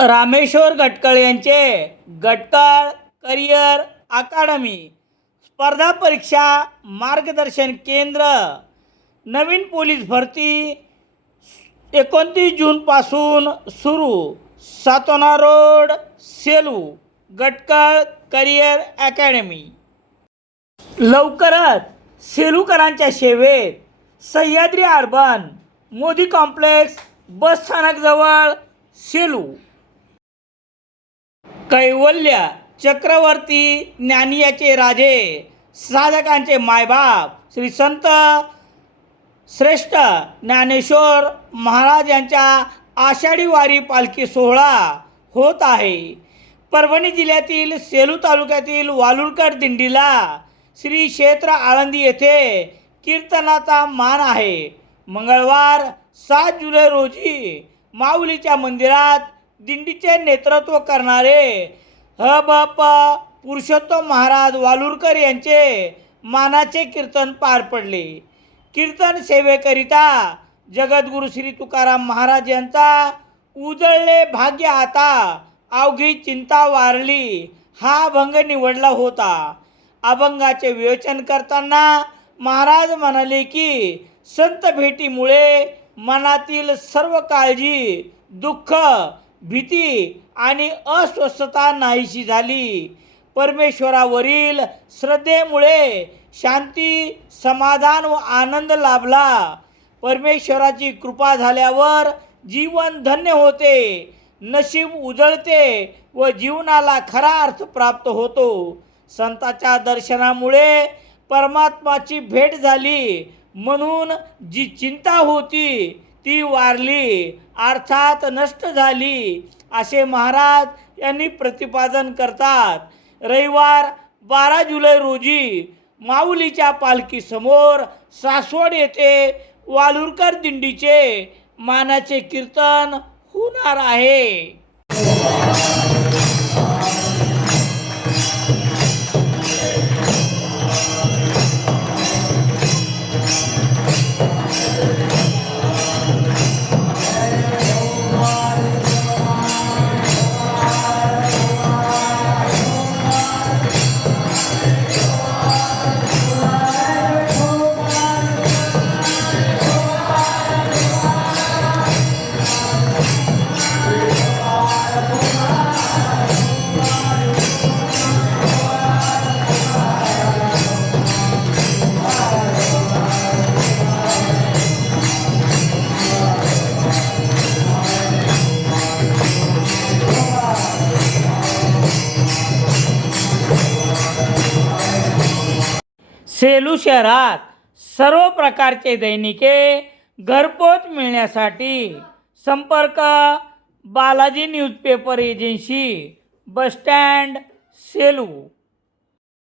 रामेश्वर गटकळ यांचे गटकळ करिअर अकादमी स्पर्धा परीक्षा मार्गदर्शन केंद्र नवीन पोलीस भरती 29 जूनपासून सुरू. Satona road, Selu. Gatkal career academy. लवकरच सेलूकरांच्या सेवेत Sahyadri urban Modi complex bus स्थानकजवळ, सेलू. कैवल्य चक्रवर्ती ज्ञानियाचे राजे, साधकांचे मायबाप श्री संत श्रेष्ठ ज्ञानेश्वर महाराज यांच्या आषाढी वारी पालखी सोहळा होत आहे. परभणी जिल्ह्यातील सेलू तालुक्यातील वालुरकर दिंडीला श्री क्षेत्र आळंदी येथे कीर्तनाचा मान आहे. मंगळवार 7 जुलै रोजी माऊलीच्या मंदिरात दिंडीचे नेतृत्व करणारे हबप पुरुषोत्तम महाराज वालुरकर यांचे मानाचे कीर्तन पार पडले. कीर्तन सेवेकरिता जगद्गुरू श्री तुकाराम महाराज यांचा उजळले भाग्य आता अवघी चिंता वारली हा अभंग निवडला होता. अभंगाचे विवेचन करताना महाराज म्हणाले की संत भेटीमुळे मनातील सर्व काळजी, दुःख, भीती आणि अस्वस्थता नाहीशी झाली. परमेश्वरावरील श्रद्धेमुळे शांती, समाधान व आनंद लाभला. परमेश्वराची कृपा झाल्यावर जीवन धन्य होते, नशीब उजळते व जीवनाला खरा अर्थ प्राप्त होतो. संतांच्या दर्शनामुळे परमात्माची भेट झाली म्हणून जी चिंता होती ती वारली, अर्थात नष्ट झाली असे महाराज यांनी प्रतिपादन करतात. रविवार 12 जुलै रोजी माऊलीच्या पालखीसमोर सासवड येथे वालुरकर दिंडीचे मानाचे कीर्तन होणार आहे. सेलू शहरात सर्व प्रकारचे दैनिके घरपोच मिळण्यासाठी संपर्क Balaji newspaper agency, bus stand, Selu.